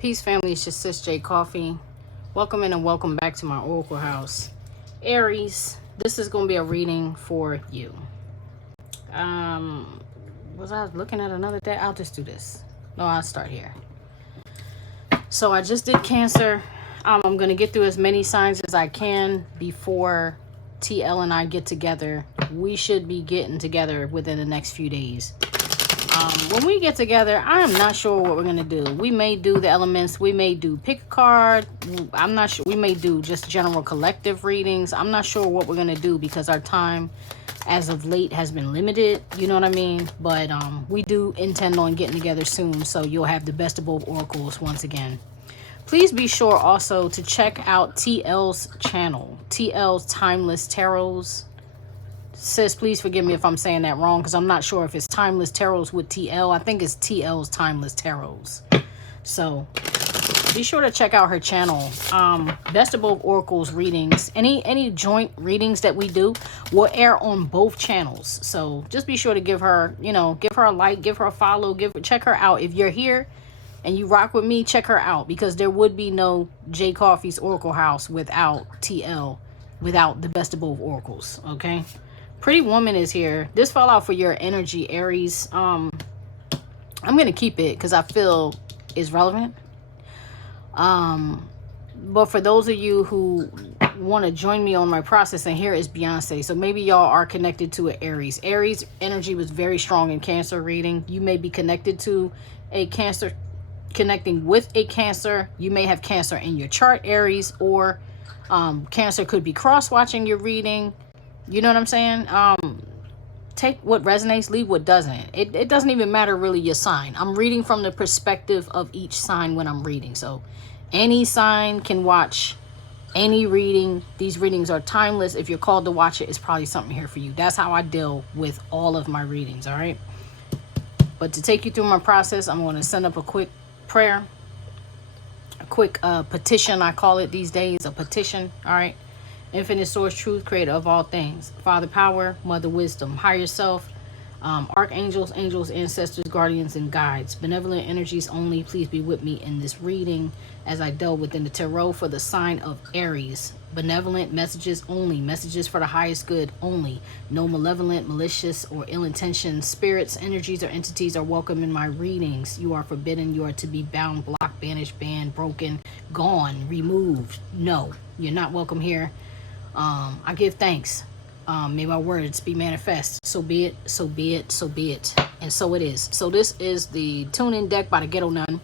Peace, family. It's just Sis J Coffee. Welcome in and welcome back to my Oracle house. Aries, this is going to be a reading for you. Was I looking at another day? I'll just do this. No, I'll start here. So I just did Cancer. I'm going to get through as many signs as I can before TL and I get together. We should be getting together within the next few days. When we get together, I am not sure what we're going to do. We may do the elements. We may do pick a card. I'm not sure. We may do just general collective readings. I'm not sure what we're going to do because our time as of late has been limited. You know what I mean? But we do intend on getting together soon. So you'll have the best of both oracles once again. Please be sure also to check out TL's channel. TL's Timeless Tarots. Sis, please forgive me if I'm saying that wrong because I'm not sure if it's Timeless Tarots with TL. I think it's TL's Timeless Tarots. So be sure to check out her channel. Best of both oracles readings. Any joint readings that we do will air on both channels. So just be sure to give her, give her a like, give her a follow, check her out. If you're here and you rock with me, check her out because there would be no J Coffee's Oracle House without TL, without the best of both oracles. Okay. Pretty Woman is here. This fell out for your energy, Aries. I'm going to keep it because I feel it's relevant. But for those of you who want to join me on my process, and here is Beyonce. So maybe y'all are connected to an Aries. Aries energy was very strong in Cancer reading. You may be connected to a Cancer, connecting with a Cancer. You may have Cancer in your chart, Aries, or Cancer could be cross-watching your reading. You know what I'm saying? Take what resonates, leave what doesn't. It doesn't even matter really your sign. I'm reading from the perspective of each sign when I'm reading. So any sign can watch any reading. These readings are timeless. If you're called to watch it, it's probably something here for you. That's how I deal with all of my readings, all right? But to take you through my process, I'm going to send up a quick prayer. A quick petition, I call it these days, a petition, all right? Infinite source, truth, creator of all things. Father power, mother wisdom, higher self, archangels, angels, ancestors, guardians, and guides. Benevolent energies only, please be with me in this reading as I delve within the tarot for the sign of Aries. Benevolent messages only, messages for the highest good only. No malevolent, malicious, or ill-intentioned spirits, energies, or entities are welcome in my readings. You are forbidden. You are to be bound, blocked, banished, banned, broken, gone, removed. No, you're not welcome here. I give thanks. May my words be manifest. So be it, so be it, so be it. And so it is. So this is the tune-in deck by the Ghetto Nun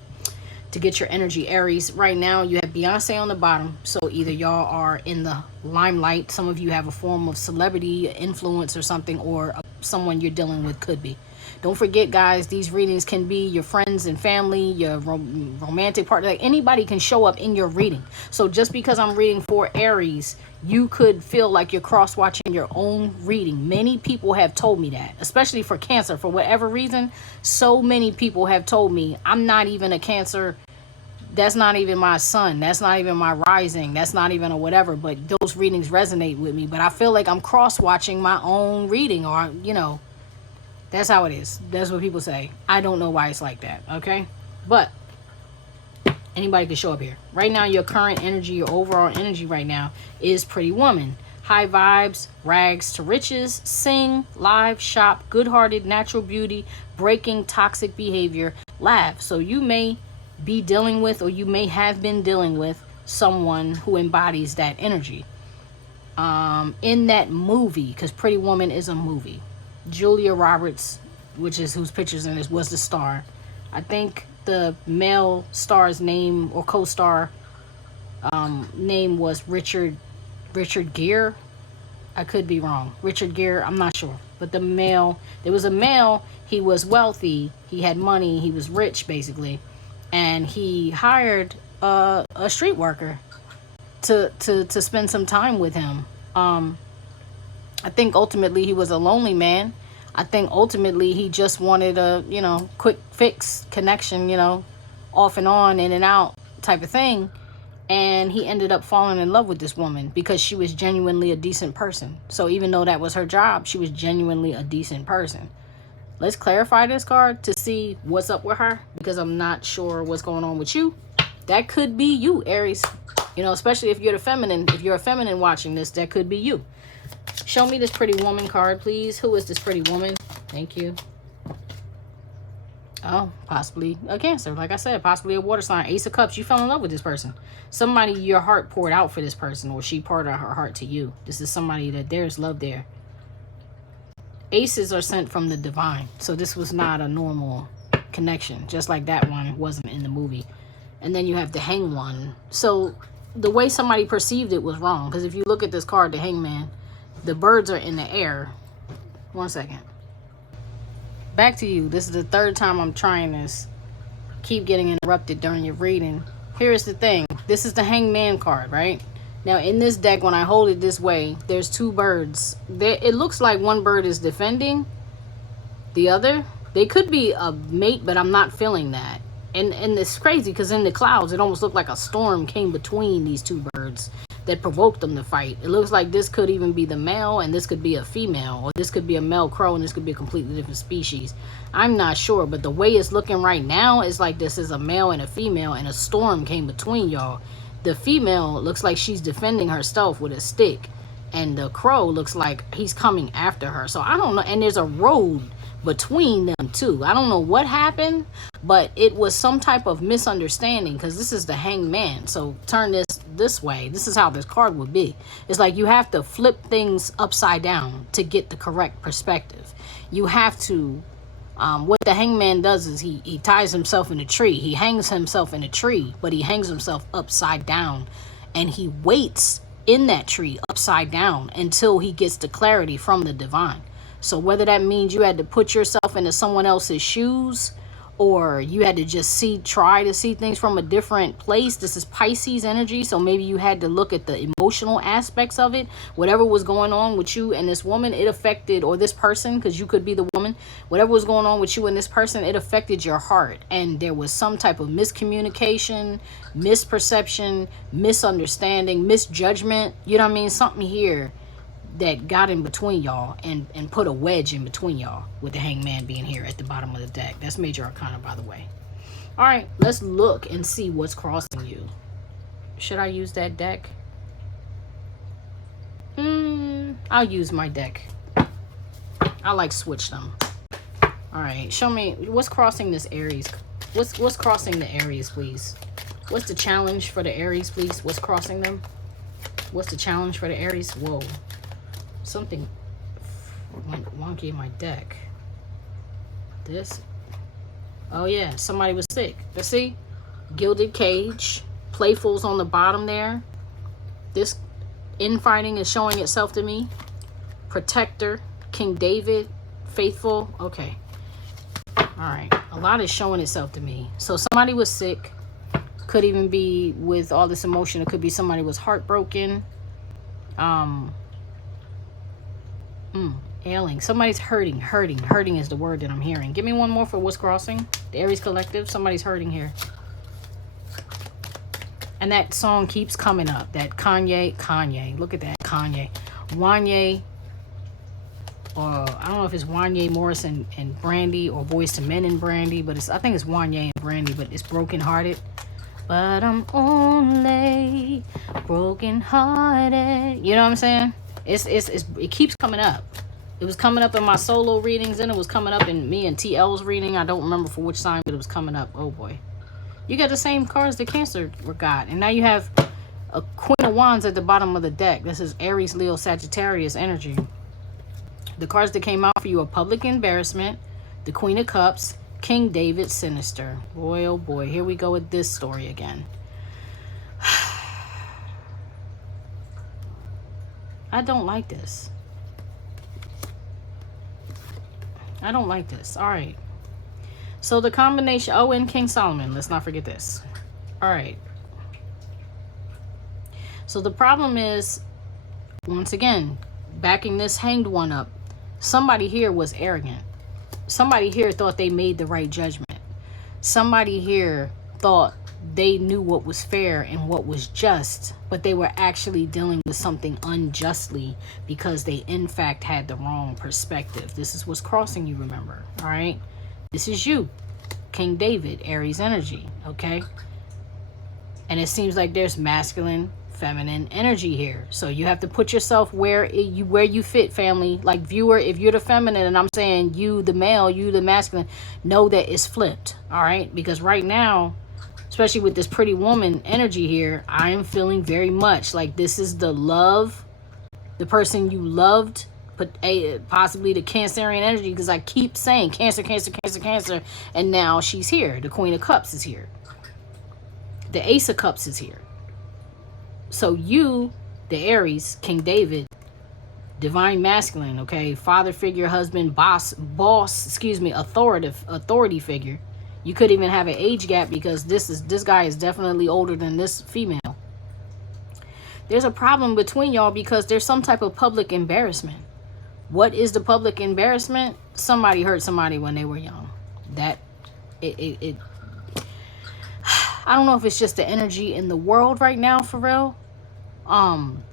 to get your energy, Aries. Right now you have Beyonce on the bottom. So either y'all are in the limelight. Some of you have a form of celebrity influence or something, or someone you're dealing with could be. Don't forget, guys, these readings can be your friends and family, your romantic partner. Like anybody can show up in your reading. So just because I'm reading for Aries, you could feel like you're cross-watching your own reading. Many people have told me that, especially for Cancer. For whatever reason, so many people have told me, I'm not even a Cancer. That's not even my sun. That's not even my rising. That's not even a whatever. But those readings resonate with me. But I feel like I'm cross-watching my own reading, or, that's how it is. That's what people say. I don't know why it's like that, okay? But anybody can show up here. Right now, your current energy, your overall energy right now is Pretty Woman. High vibes, rags to riches, sing, live, shop, good-hearted, natural beauty, breaking toxic behavior, laugh. So you may be dealing with, or you may have been dealing with, someone who embodies that energy. In that movie, because Pretty Woman is a movie, Julia Roberts, which is whose pictures in this, was the star. I think the male star's name, or co-star name, was Richard Gere. I could be wrong. Richard Gere, I'm not sure. But there was a male, he was wealthy, he had money, he was rich basically, and he hired a street worker to spend some time with him. I think ultimately he was a lonely man. I think ultimately he just wanted a, quick fix connection, off and on, in and out type of thing. And he ended up falling in love with this woman because she was genuinely a decent person. So even though that was her job, she was genuinely a decent person. Let's clarify this card to see what's up with her, because I'm not sure what's going on with you. That could be you, Aries. You know, especially if you're the feminine. If you're a feminine watching this, that could be you. Show me this pretty woman card, please. Who is this pretty woman? Thank you. Oh, possibly a Cancer. Like I said, possibly a water sign. Ace of Cups. You fell in love with this person. Somebody, your heart poured out for this person, or she poured out her heart to you. This is somebody that there's love there. Aces are sent from the divine. So this was not a normal connection. Just like that one wasn't in the movie. And then you have the Hanged One. So the way somebody perceived it was wrong. Because if you look at this card, the Hangman, the birds are in the air. 1 second. Back to you. This is the third time I'm trying this. Keep getting interrupted during your reading. Here's the thing. This is the Hangman card, right? Now, in this deck, when I hold it this way, there's two birds. It looks like one bird is defending the other. They could be a mate, but I'm not feeling that. And it's crazy because in the clouds, it almost looked like a storm came between these two birds that provoked them to fight. It looks like this could even be the male and this could be a female, or this could be a male crow and this could be a completely different species. I'm not sure, but the way it's looking right now is like this is a male and a female and a storm came between y'all. The female looks like she's defending herself with a stick and the crow looks like he's coming after her. So I don't know, and there's a road between them two. I don't know what happened, but it was some type of misunderstanding because this is the Hanged Man. So turn this way. This is how this card would be. It's like you have to flip things upside down to get the correct perspective. You have to what the Hangman does is he ties himself in a tree. He hangs himself in a tree, but he hangs himself upside down and he waits in that tree upside down until he gets the clarity from the divine. So whether that means you had to put yourself into someone else's shoes or you had to just try to see things from a different place. This is Pisces energy. So maybe you had to look at the emotional aspects of it. Whatever was going on with you and this woman, it affected, or this person, because you could be the woman. Whatever was going on with you and this person, it affected your heart. And there was some type of miscommunication, misperception, misunderstanding, misjudgment. You know what I mean? Something here that got in between y'all and put a wedge in between y'all, with the Hangman being here at the bottom of the deck. That's Major Arcana, by the way. All right, let's look and see what's crossing you. Should I use that deck? I'll use my deck. I like switch them. All right, show me what's crossing this Aries. What's crossing the Aries, please? What's the challenge for the Aries, please? What's crossing them? What's the challenge for the Aries? Whoa. Something went wonky in my deck. This. Oh yeah, somebody was sick. Let's see. Gilded Cage. Playful's on the bottom there. This infighting is showing itself to me. Protector. King David. Faithful. Okay. Alright. A lot is showing itself to me. So somebody was sick. Could even be with all this emotion. It could be somebody was heartbroken. Ailing. Somebody's hurting. Hurting is the word that I'm hearing. Give me one more for what's crossing. The Aries Collective. Somebody's hurting here. And that song keeps coming up. That Kanye. Look at that. Kanye. Wanye. Or I don't know if it's Wanye Morris and Brandy, or Boyz II Men and Brandy. But I think it's Wanye and Brandy. But it's Broken Hearted. But I'm only broken hearted. You know what I'm saying? It keeps coming up. It was coming up in my solo readings, and it was coming up in me and T.L's reading. I don't remember for which sign, but it was coming up. Oh boy. You got the same cards that Cancer got. And now you have a Queen of Wands at the bottom of the deck. This is Aries, Leo, Sagittarius energy. The cards that came out for you are Public Embarrassment, the Queen of Cups, King David, Sinister. Boy, oh boy. Here we go with this story again. I don't like this. I don't like this. All right. So the combination. Oh, and King Solomon. Let's not forget this. All right. So the problem is, once again, backing this Hanged One up, somebody here was arrogant. Somebody here thought they made the right judgment. Somebody here thought they knew what was fair and what was just, but they were actually dealing with something unjustly because they in fact had the wrong perspective. This is what's crossing you, remember. All right, this is you, King David, Aries energy. Okay, And it seems like there's masculine, feminine energy here. So you have to put yourself where you fit, family. Like, viewer, if you're the feminine and I'm saying you the male, you the masculine, know that it's flipped. All right? Because right now, especially with this pretty woman energy here, I am feeling very much like this is the love, the person you loved, but possibly the Cancerian energy, because I keep saying Cancer, Cancer, Cancer, Cancer, and now she's here. The Queen of Cups is here. The Ace of Cups is here. So you, the Aries, King David, divine masculine, okay, father figure, husband, boss, authority figure. You could even have an age gap because this guy is definitely older than this female. There's a problem between y'all because there's some type of public embarrassment. What is the public embarrassment? Somebody hurt somebody when they were young. That I don't know if it's just the energy in the world right now, for real.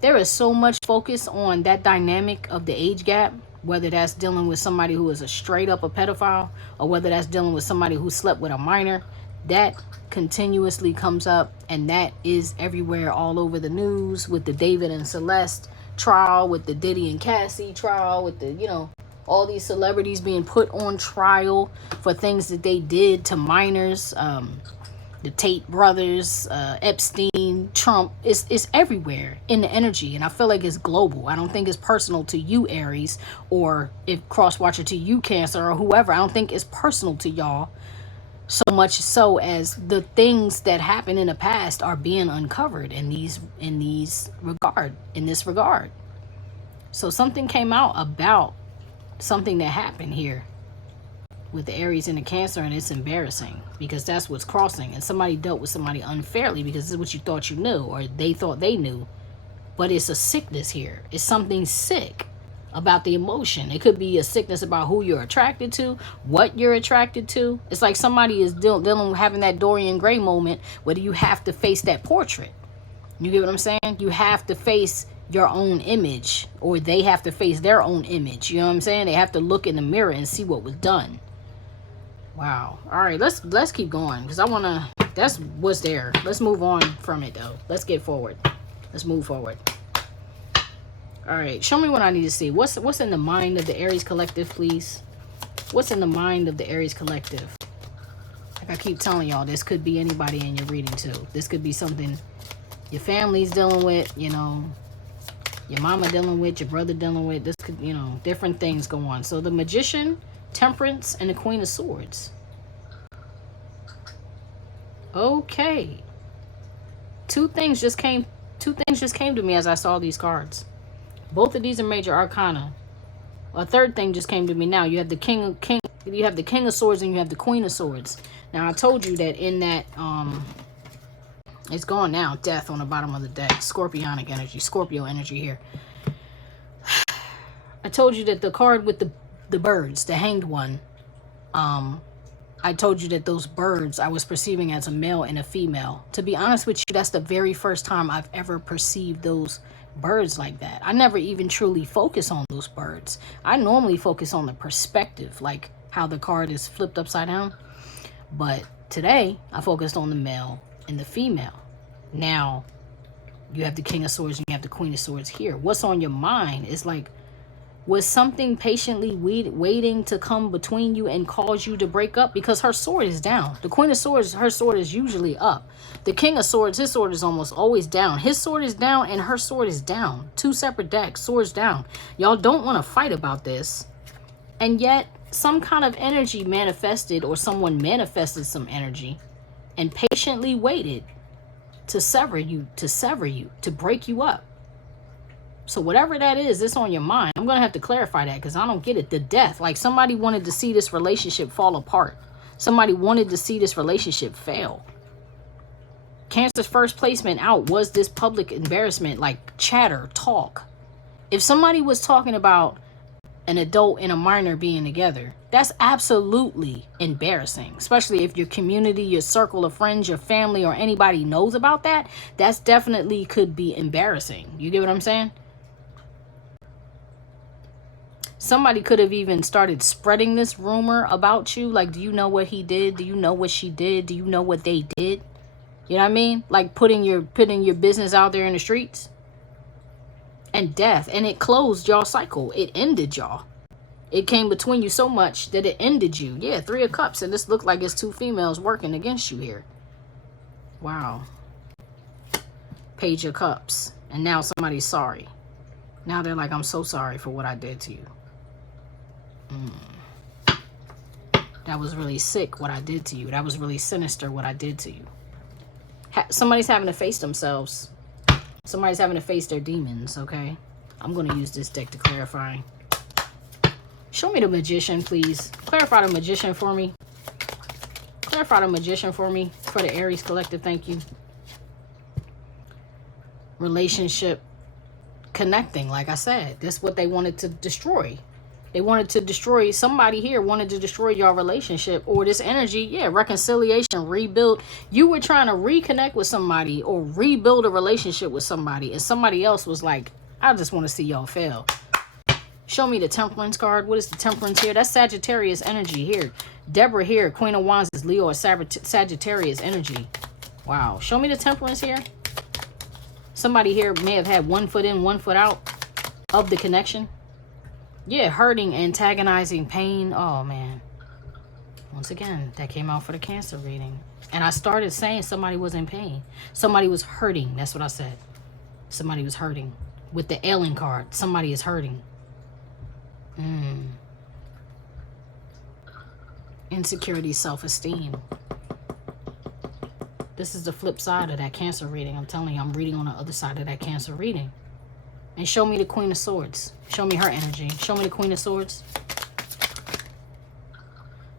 There is so much focus on that dynamic of the age gap, whether that's dealing with somebody who is a straight up a pedophile, or whether that's dealing with somebody who slept with a minor. That continuously comes up, and that is everywhere, all over the news, with the David and Celeste trial, with the Diddy and Cassie trial, with the, you know, all these celebrities being put on trial for things that they did to minors. The Tate brothers, Epstein, Trump, it's everywhere in the energy. And I feel like it's global. I don't think it's personal to you, Aries, or if cross-watcher to you, Cancer, or whoever. I don't think it's personal to y'all so much so as the things that happened in the past are being uncovered in this regard. So something came out about something that happened here with the Aries and the Cancer, and it's embarrassing because that's what's crossing. And somebody dealt with somebody unfairly because this is what you thought you knew, or they thought they knew. But it's a sickness here. It's something sick about the emotion. It could be a sickness about who you're attracted to, what you're attracted to. It's like somebody is dealing with having that Dorian Gray moment where you have to face that portrait. You get what I'm saying? You have to face your own image, or they have to face their own image. You know what I'm saying? They have to look in the mirror and see what was done. Wow. All right, let's keep going because I want to, that's what's there. Let's move on from it though. Let's get forward. Let's move forward. All right, show me what I need to see. What's in the mind of the Aries collective, please? What's in the mind of the Aries collective? Like I keep telling y'all, this could be anybody in your reading too. This could be something your family's dealing with, you know, your mama dealing with, your brother dealing with. This could, you know, different things go on. So the Magician, Temperance, and the Queen of Swords. Okay. Two things just came to me as I saw these cards. Both of these are major arcana. A third thing just came to me now. You have the King of Swords and you have the Queen of Swords. Now I told you that in that it's gone now. Death on the bottom of the deck. Scorpionic energy, Scorpio energy here. I told you that the card with the birds, the hanged one, I told you that those birds I was perceiving as a male and a female. To be honest with you, that's the very first time I've ever perceived those birds like that. I never even truly focus on those birds. I normally focus on the perspective, like how the card is flipped upside down. But today, I focused on the male and the female. Now, you have the King of Swords and you have the Queen of Swords here. What's on your mind is like, was something patiently waiting to come between you and cause you to break up? Because her sword is down. The Queen of Swords, her sword is usually up. The King of Swords, his sword is almost always down. His sword is down and her sword is down. Two separate decks, swords down. Y'all don't want to fight about this. And yet, some kind of energy manifested, or someone manifested some energy and patiently waited to sever you, to break you up. So whatever that is, it's on your mind. I'm going to have to clarify that because I don't get it. The death, like somebody wanted to see this relationship fall apart. Somebody wanted to see this relationship fail. Cancer's first placement out was this public embarrassment, like chatter, talk. If somebody was talking about an adult and a minor being together, that's absolutely embarrassing. Especially if your community, your circle of friends, your family, or anybody knows about that, that's definitely could be embarrassing. You get what I'm saying? Somebody could have even started spreading this rumor about you. Like, do you know what he did? Do you know what she did? Do you know what they did? You know what I mean? Like putting your business out there in the streets. And death. And it closed y'all cycle. It ended y'all. It came between you so much that it ended you. Yeah, 3 of Cups. And this looked like it's 2 females working against you here. Wow. Page of Cups. And now somebody's sorry. Now they're like, I'm so sorry for what I did to you. That was really sick what I did to you. That was really sinister what I did to you. Somebody's having to face themselves. Somebody's having to face their demons, okay? I'm going to use this deck to clarify. Show me the Magician, please. Clarify the Magician for me. Clarify the Magician for me. For the Aries Collective, thank you. Relationship connecting, like I said. This is what they wanted to destroy. They wanted to destroy, somebody here wanted to destroy your relationship or this energy. Yeah, reconciliation, rebuild. You were trying to reconnect with somebody or rebuild a relationship with somebody. And somebody else was like, I just want to see y'all fail. Show me the Temperance card. What is the Temperance here? That's Sagittarius energy here. Deborah here, Queen of Wands is Leo or Sagittarius energy. Wow. Show me the Temperance here. Somebody here may have had 1 foot in, 1 foot out of the connection. Yeah, hurting, antagonizing, pain. Oh, man. Once again, that came out for the Cancer reading. And I started saying somebody was in pain. Somebody was hurting. That's what I said. Somebody was hurting. With the ailing card, somebody is hurting. Insecurity, self-esteem. This is the flip side of that Cancer reading. I'm telling you, I'm reading on the other side of that Cancer reading. And show me the Queen of Swords. Show me her energy. Show me the Queen of Swords.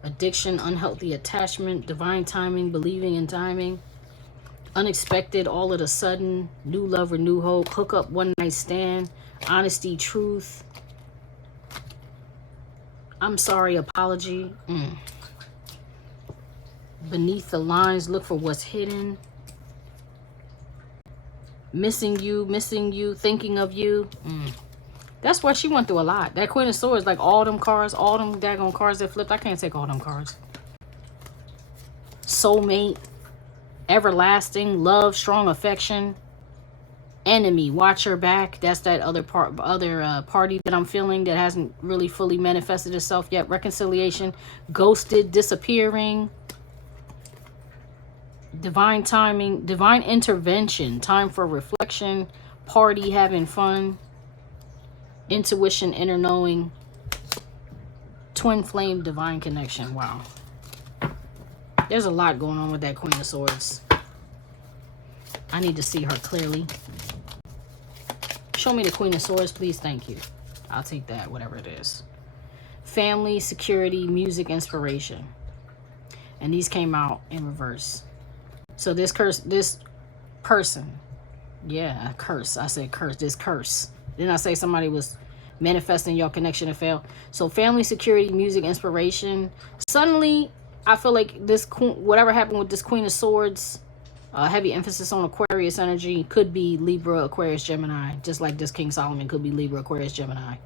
Addiction, unhealthy attachment, divine timing, believing in timing. Unexpected, all of a sudden, new love or new hope. Hook up, one night stand. Honesty, truth. I'm sorry, apology. Beneath the lines, look for what's hidden. Missing you, thinking of you. That's why she went through a lot. That Queen of Swords, like all them cards, all them daggone cards that flipped. I can't take all them cards. Soulmate, everlasting, love, strong affection. Enemy, watch your back. That's that other party that I'm feeling that hasn't really fully manifested itself yet. Reconciliation, ghosted, disappearing. Divine timing, divine intervention, time for reflection, party, having fun, intuition, inner knowing, twin flame, divine connection. Wow. There's a lot going on with that Queen of Swords. I need to see her clearly. Show me the Queen of Swords, please. Thank you. I'll take that, whatever it is. Family, security, music, inspiration. And these came out in reverse. So this person, yeah, curse. I said curse, this curse. Didn't I say somebody was manifesting your connection to fail? So family, security, music, inspiration. Suddenly, I feel like this, whatever happened with this Queen of Swords, heavy emphasis on Aquarius energy, could be Libra, Aquarius, Gemini. Just like this King Solomon could be Libra, Aquarius, Gemini.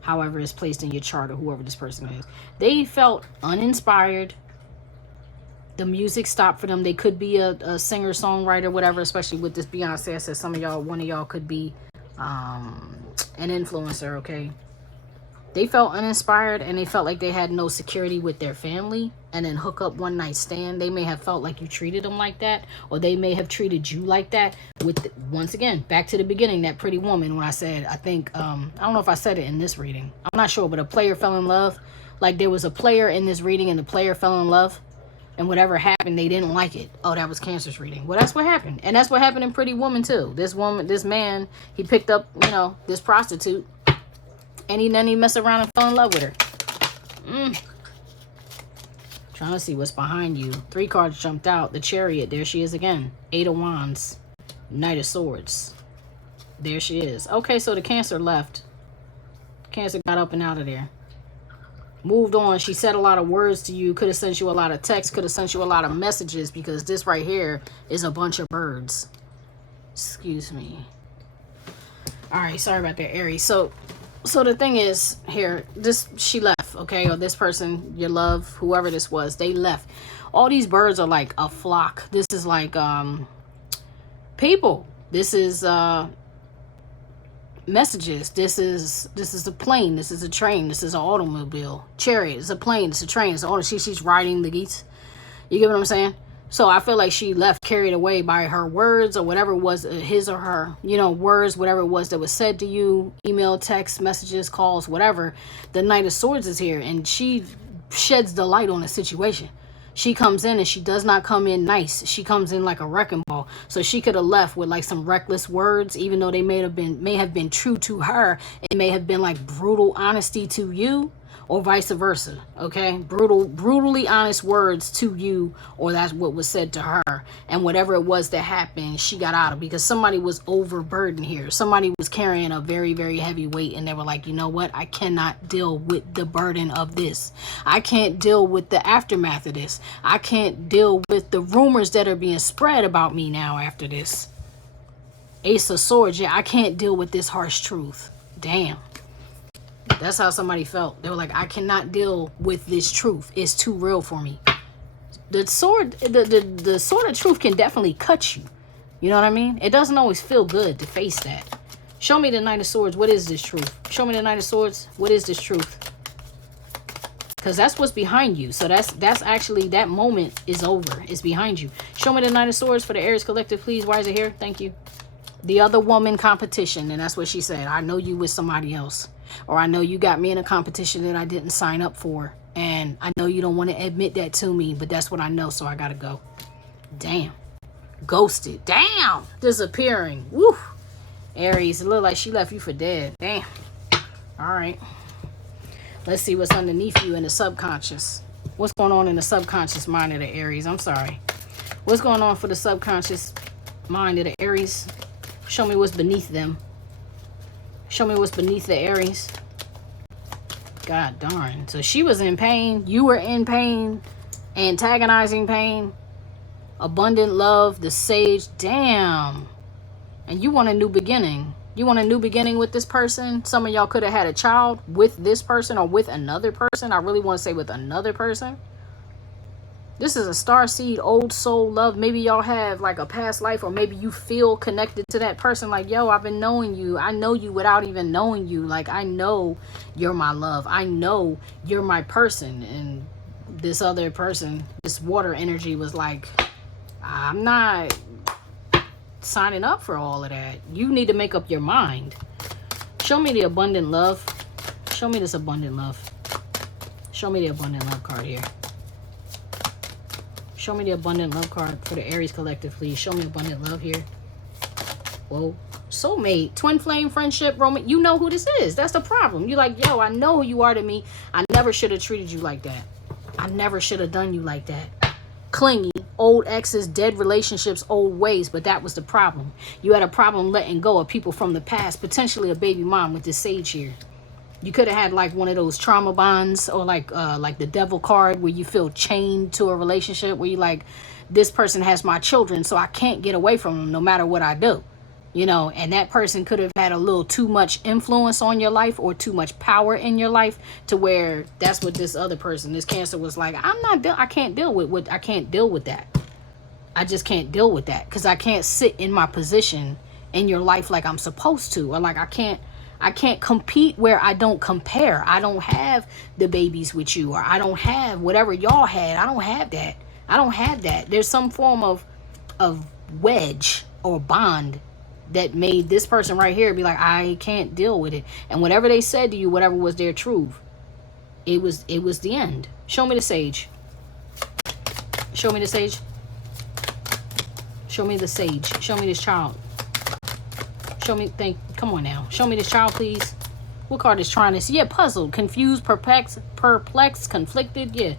However it's placed in your chart or whoever this person is. They felt uninspired. The music stopped for them. They could be a singer, songwriter, whatever, especially with this Beyonce. I said some of y'all, one of y'all could be an influencer, okay? They felt uninspired and they felt like they had no security with their family. And then hook up, one night stand. They may have felt like you treated them like that. Or they may have treated you like that. With once again, back to the beginning, that pretty woman, when I said, I think, I don't know if I said it in this reading. I'm not sure, but a player fell in love. Like there was a player in this reading and the player fell in love. And whatever happened, they didn't like it. Oh, that was Cancer's reading. Well, that's what happened. And that's what happened in Pretty Woman, too. This woman, this man, he picked up, you know, this prostitute. And then he messed around and fell in love with her. Trying to see what's behind you. 3 cards jumped out. The Chariot. There she is again. 8 of Wands. Knight of Swords. There she is. Okay, so the Cancer left. Cancer got up and out of there. Moved on. She said a lot of words to you. Could have sent you a lot of texts. Could have sent you a lot of messages, because this right here is a bunch of birds. Excuse me. All right. Sorry about that, Aries. So So the thing is here, she left, okay? Or this person, your love, whoever this was, they left. All these birds are like a flock. This is like people. This is messages. This is a plane. This is a train. This is an automobile. Chariot. It's a plane. It's a train. It's all she's riding the geese. You get what I'm saying? So I feel like she left carried away by her words or whatever it was, his or her, you know, words, whatever it was that was said to you, email, text, messages, calls, whatever. The Knight of Swords is here and she sheds the light on the situation. She comes in and she does not come in nice. She comes in like a wrecking ball. So she could have left with like some reckless words, even though they may have been true to her. It may have been like brutal honesty to you. Or vice versa, okay? Brutally honest words to you, or that's what was said to her. And whatever it was that happened, she got out of, because somebody was overburdened here. Somebody was carrying a very, very heavy weight, and they were like, you know what? I cannot deal with the burden of this. I can't deal with the aftermath of this. I can't deal with the rumors that are being spread about me now after this. Ace of Swords, yeah, I can't deal with this harsh truth. Damn. That's how somebody felt. They were like, I cannot deal with this truth. It's too real for me. The sword, the sword of truth can definitely cut you. You know what I mean? It doesn't always feel good to face that. Show me the Knight of Swords. What is this truth? Show me the Knight of Swords. What is this truth? Because that's what's behind you. So that's actually, that moment is over. It's behind you. Show me the Knight of Swords for the Aries Collective, please. Why is it here? Thank you. The other woman competition. And that's what she said. I know you with somebody else. Or I know you got me in a competition that I didn't sign up for. And I know you don't want to admit that to me, but that's what I know, so I gotta go. Damn. Ghosted. Damn. Disappearing. Woo. Aries, it looked like she left you for dead. Damn. Alright. Let's see what's underneath you in the subconscious. What's going on in the subconscious mind of the Aries? I'm sorry. What's going on for the subconscious mind of the Aries? Show me what's beneath them. Show me what's beneath the Aries. God darn. So she was in pain. You were in pain. Antagonizing pain. Abundant love. The Sage. Damn. And you want a new beginning. You want a new beginning with this person. Some of y'all could have had a child with this person or with another person. I really want to say with another person. This is a star seed, old soul love. Maybe y'all have like a past life, or maybe you feel connected to that person. Like, yo, I've been knowing you. I know you without even knowing you. Like, I know you're my love. I know you're my person. And this other person, this water energy was like, I'm not signing up for all of that. You need to make up your mind. Show me the abundant love. Show me this abundant love. Show me the abundant love card here. Show me the abundant love card for the Aries Collective, please. Show me abundant love here. Whoa. Soulmate, twin flame, friendship, romance. You know who this is. That's the problem. You're like, yo, I know who you are to me. I never should have treated you like that. I never should have done you like that. Clingy, old exes, dead relationships, old ways. But that was the problem. You had a problem letting go of people from the past. Potentially a baby mom with this Sage here. You could have had like one of those trauma bonds, or like the devil card where you feel chained to a relationship where you like, this person has my children, so I can't get away from them no matter what I do. You know, and that person could have had a little too much influence on your life or too much power in your life to where that's what this other person, this Cancer, was like, I can't deal with that. I just can't deal with that because I can't sit in my position in your life like I'm supposed to, or like I can't compete where I don't compare. I don't have the babies with you, or I don't have whatever y'all had. I don't have that. I don't have that. There's some form of wedge or bond that made this person right here be like, I can't deal with it. And whatever they said to you, whatever was their truth, it was the end. Show me the Sage. Show me the Sage. Show me the Sage. Show me this child. Show me, come on now. Show me this child, please. What card is trying to see? Yeah, puzzled, confused, perplexed, conflicted. Yeah.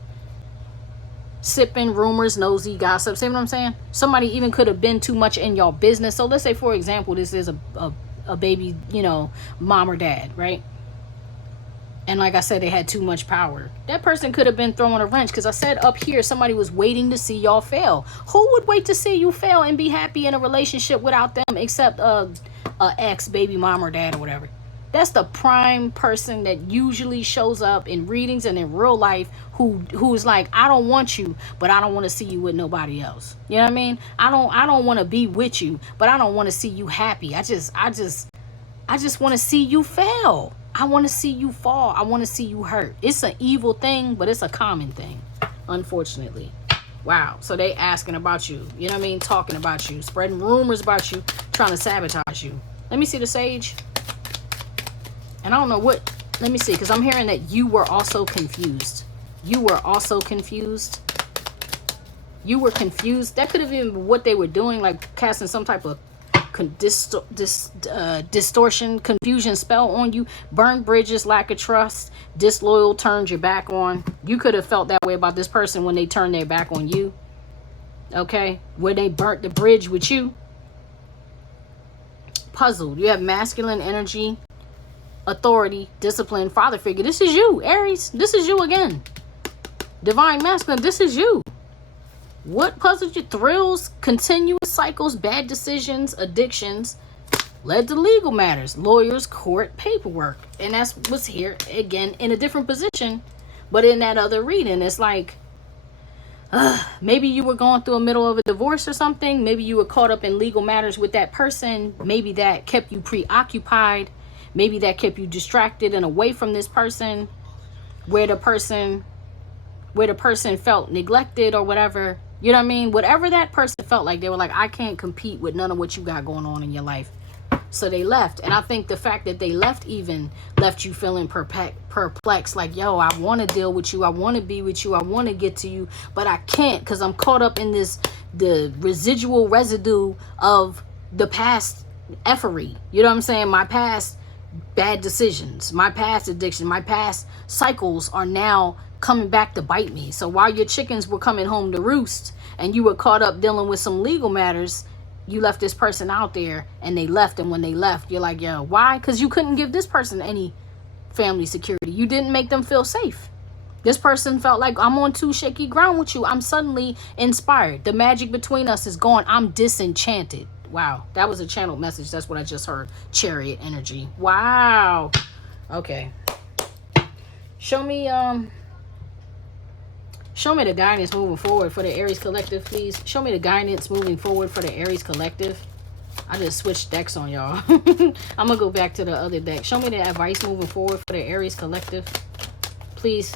Sipping, rumors, nosy, gossip. See what I'm saying? Somebody even could have been too much in your business. So let's say, for example, this is a baby, you know, mom or dad, right? And like I said, they had too much power. That person could have been throwing a wrench, because I said up here, somebody was waiting to see y'all fail. Who would wait to see you fail and be happy in a relationship without them except ex, baby mom or dad or whatever? That's the prime person that usually shows up in readings and in real life who's like, I don't want you, but I don't want to see you with nobody else. You know what I mean? I don't want to be with you, but I don't want to see you happy. I just want to see you fail. I want to see you fall. I want to see you hurt. It's an evil thing, but it's a common thing, unfortunately. Wow. So they asking about you. You know what I mean? Talking about you. Spreading rumors about you. Trying to sabotage you. Let me see the sage. And I don't know what. Let me see. Because I'm hearing that you were also confused. You were also confused. You were confused. That could have been what they were doing. Like casting some type of distortion, confusion spell on you. Burn bridges, lack of trust, disloyal, turned your back on. You could have felt that way about this person when they turned their back on you. Okay, where they burnt the bridge with you. Puzzled. You have masculine energy, authority, discipline, father figure. This is you, Aries. This is you again. Divine masculine. This is you. What puzzled you? Thrills, continuous cycles, bad decisions, addictions, led to legal matters, lawyers, court, paperwork. And that's what's here again in a different position. But in that other reading, it's like, maybe you were going through a middle of a divorce or something. Maybe you were caught up in legal matters with that person. Maybe that kept you preoccupied. Maybe that kept you distracted and away from this person, where the person felt neglected or whatever. You know what I mean? Whatever that person felt like, they were like, I can't compete with none of what you got going on in your life. So they left. And I think the fact that they left even left you feeling perplexed. Like, yo, I want to deal with you. I want to be with you. I want to get to you. But I can't because I'm caught up in the residual residue of the past effery. You know what I'm saying? My past bad decisions, my past addiction, my past cycles are now coming back to bite me. So while your chickens were coming home to roost and you were caught up dealing with some legal matters, you left this person out there and they left. And when they left, you're like, yo, why? Because you couldn't give this person any family security. You didn't make them feel safe. This person felt like, I'm on too shaky ground with you. I'm suddenly inspired. The magic between us is gone. I'm disenchanted. Wow, that was a channeled message. That's what I just heard. Chariot energy. Wow. Okay. Show me the guidance moving forward for the Aries collective, please. Show me the guidance moving forward for the Aries collective. I just switched decks on y'all. I'm gonna go back to the other deck. Show me the advice moving forward for the Aries collective, please.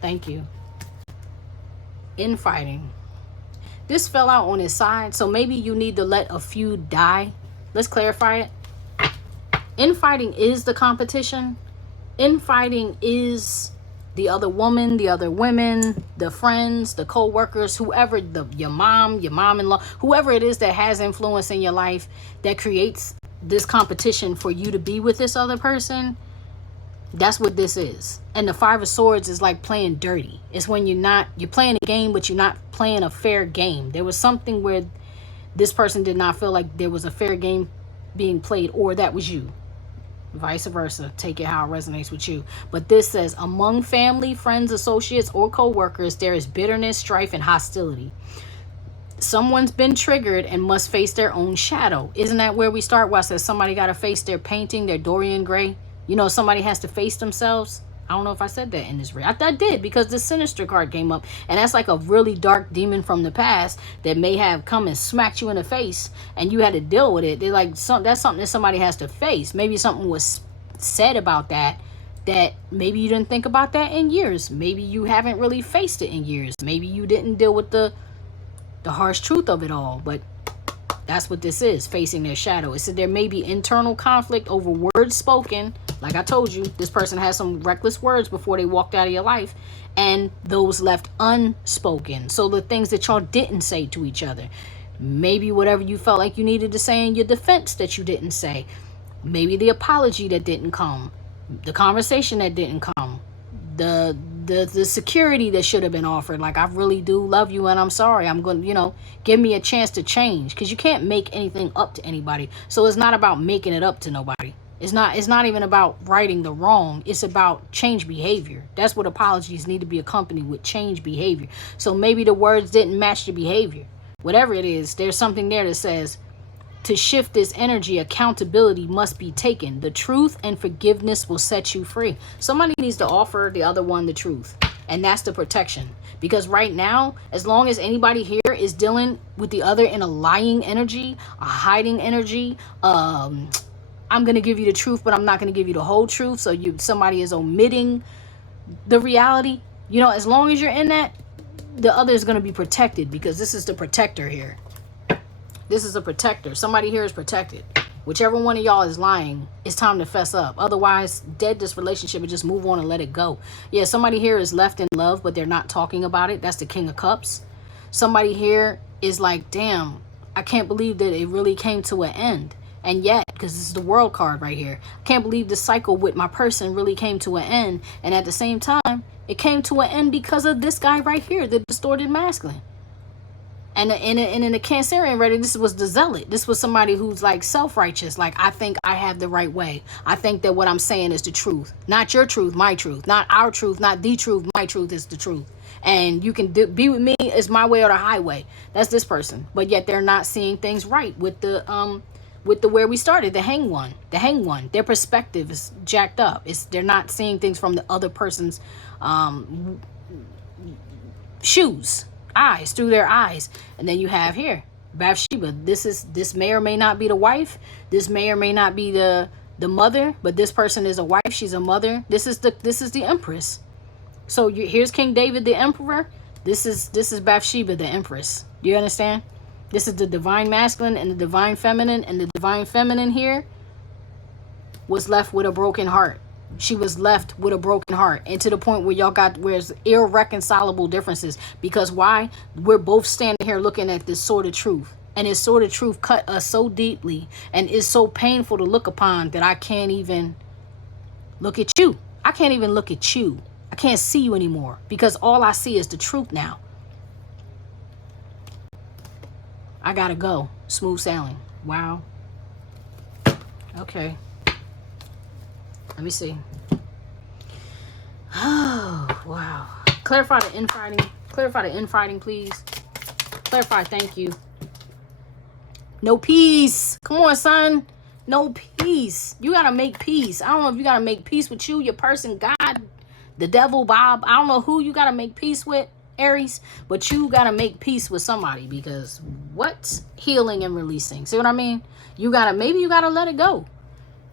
Thank you. Infighting. This fell out on his side, so maybe you need to let a feud die. Let's clarify it. Infighting is the competition. Infighting is the other woman, the other women, the friends, the co-workers, whoever, your mom-in-law, whoever it is that has influence in your life that creates this competition for you to be with this other person. That's what this is. And the Five of Swords is like playing dirty. It's when you're playing a game, but you're not playing a fair game. There was something where this person did not feel like there was a fair game being played, or that was you. Vice versa. Take it how it resonates with you. But this says, among family, friends, associates, or co-workers, there is bitterness, strife, and hostility. Someone's been triggered and must face their own shadow. Isn't that where we start? Where it says somebody got to face their painting, their Dorian Gray. You know, somebody has to face themselves. I don't know if I said that in this read. I did, because the Sinister card came up. And that's like a really dark demon from the past that may have come and smacked you in the face. And you had to deal with it. They're like, that's something that somebody has to face. Maybe something was said about that maybe you didn't think about that in years. Maybe you haven't really faced it in years. Maybe you didn't deal with the harsh truth of it all. But that's what this is, facing their shadow. It said there may be internal conflict over words spoken. Like I told you, this person has some reckless words before they walked out of your life, and those left unspoken. So the things that y'all didn't say to each other, maybe whatever you felt like you needed to say in your defense that you didn't say, maybe the apology that didn't come, the conversation that didn't come, the security that should have been offered. Like, I really do love you and I'm sorry. I'm going to, give me a chance to change, because you can't make anything up to anybody. So it's not about making it up to nobody. It's not even about righting the wrong. It's about change behavior. That's what apologies need to be accompanied with, change behavior. So maybe the words didn't match the behavior. Whatever it is, there's something there that says, To shift this energy, accountability must be taken. The truth and forgiveness will set you free. Somebody needs to offer the other one the truth. And that's the protection. Because right now, as long as anybody here is dealing with the other in a lying energy, a hiding energy, I'm going to give you the truth, but I'm not going to give you the whole truth. So somebody is omitting the reality. You know, as long as you're in that, the other is going to be protected, because this is the protector here. This is a protector. Somebody here is protected. Whichever one of y'all is lying, it's time to fess up. Otherwise, dead this relationship and just move on and let it go. Yeah, somebody here is left in love, but they're not talking about it. That's the King of Cups. Somebody here is like, damn, I can't believe that it really came to an end. And yet, because this is the World card right here, I can't believe the cycle with my person really came to an end. And at the same time, it came to an end because of this guy right here, the distorted masculine. And in the Cancerian reading, this was the zealot. This was somebody who's like self-righteous. Like, I think I have the right way. I think that what I'm saying is the truth. Not your truth, my truth. Not our truth, not the truth. My truth is the truth. And you can be with me is my way or the highway. That's this person. But yet they're not seeing things right with the where we started, the hang one. The hang one. Their perspective is jacked up. They're not seeing things from the other person's shoes. Eyes, through their eyes. And then you have here Bathsheba. This may or may not be the wife. This may or may not be the mother, but this person is a wife. She's a mother. This is the Empress. So here's King David, the Emperor. This is Bathsheba, the Empress. Do you understand? This is the divine masculine and the divine feminine, and the divine feminine here was left with a broken heart. She was left with a broken heart, and to the point where y'all got where's irreconcilable differences. Because why? We're both standing here looking at this sword of truth, and this sword of truth cut us so deeply and is so painful to look upon that I can't even look at you. I can't even look at you. I can't see you anymore, because all I see is the truth now. I gotta go. Smooth sailing. Wow. Okay. Let me see. Oh, wow. Clarify the infighting. Clarify the infighting, please. Clarify, thank you. No peace. Come on, son. No peace. You gotta make peace. I don't know if you gotta make peace with you, your person, God, the devil, Bob. I don't know who you gotta make peace with, Aries, but you gotta make peace with somebody, because what's healing and releasing? See what I mean? Maybe you gotta let it go.